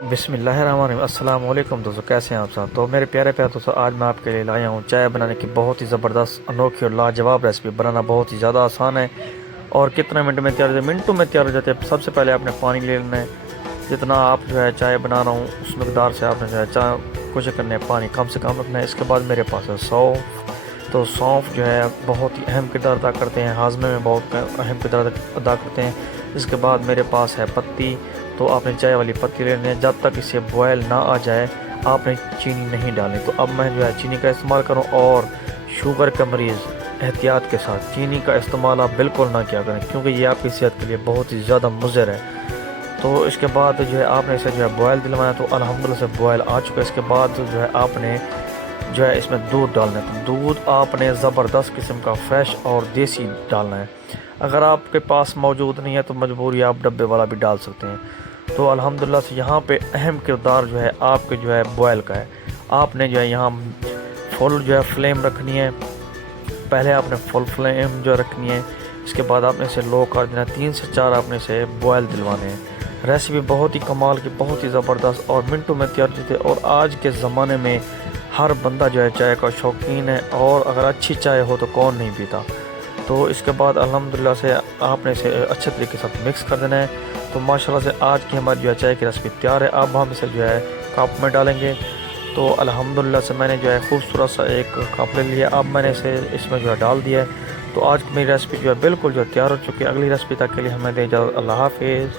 बिस्मिल्लाहिर्रहमानिर्रहीम। अस्सलाम वालेकुम दोस्तों, कैसे हैं आप सब। तो मेरे प्यारे प्यारे दोस्तों, आज मैं आपके लिए लाया हूँ चाय बनाने की बहुत ही ज़बरदस्त, अनोखी और लाजवाब रेसिपी। बनाना बहुत ही ज़्यादा आसान है और कितने मिनट में तैयार हो जाए, मिनटों में तैयार हो जाते हैं। सबसे पहले आपने पानी ले लेना है। जितना आप जो है चाय बना रहा हूँ उस मकदार से आपने जो है चाय कुछ करना है, पानी कम से कम रखना है। इसके बाद मेरे पास है सौंफ। तो सौंफ जो है बहुत ही अहम किरदार अदा करते हैं, हाजमे में बहुत अहम किरदार अदा करते हैं। इसके बाद मेरे पास है पत्ती। तो आपने चाय वाली पत्ती लेनी है। जब तक इसे बॉयल ना आ जाए आपने चीनी नहीं डालनी। तो अब मैं जो है चीनी का इस्तेमाल करूँ, और शुगर के मरीज़ एहतियात के साथ चीनी का इस्तेमाल आप बिल्कुल ना किया करें, क्योंकि ये आपकी सेहत के लिए बहुत ही ज़्यादा मुज़र है। तो इसके बाद जो है आपने इसे जो है बॉयल दिलवाना। तो अल्हम्दुलिल्लाह से बॉयल आ चुका है। इसके बाद जो है आपने जो है इसमें दूध डालना है। तो दूध आपने ज़बरदस्त किस्म का फ्रेश और देसी डालना है। अगर आपके पास मौजूद नहीं है तो मजबूरी आप डब्बे वाला भी डाल सकते हैं। तो अल्हम्दुलिल्लाह से यहाँ पे अहम किरदार जो है आपके जो है बॉयल का है। आपने जो है यहाँ फुल जो है फ्लेम रखनी है। पहले आपने फुल फ्लेम जो रखनी है। इसके बाद आपने इसे लो कर देना। 3 से 4 आपने इसे बॉयल दिलवाने हैं। रेसिपी बहुत ही कमाल की, बहुत ही ज़बरदस्त और मिनटों में तैयार होती है। और आज के ज़माने में हर बंदा जो है चाय का शौकीन है, और अगर अच्छी चाय हो तो कौन नहीं पीता। तो इसके बाद अल्हम्दुलिल्लाह से आपने इसे अच्छे तरीके से मिक्स कर देना है। तो माशाल्लाह से आज की हमारी जो है चाय की रेसिपी तैयार है। अब हम इसे जो है कप में डालेंगे। तो अल्हम्दुलिल्लाह से मैंने जो है खूबसूरत सा एक कप ले लिया। अब मैंने इसे इसमें जो है डाल दिया है। तो आज की मेरी रेसिपी जो है बिल्कुल जो है तैयार हो चुकी है। अगली रेसिपी तक के लिए हमें दे इजाज़त। अल्लाह हाफिज़।